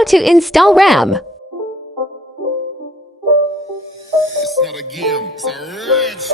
How to install RAM. It's not a game, it's a rich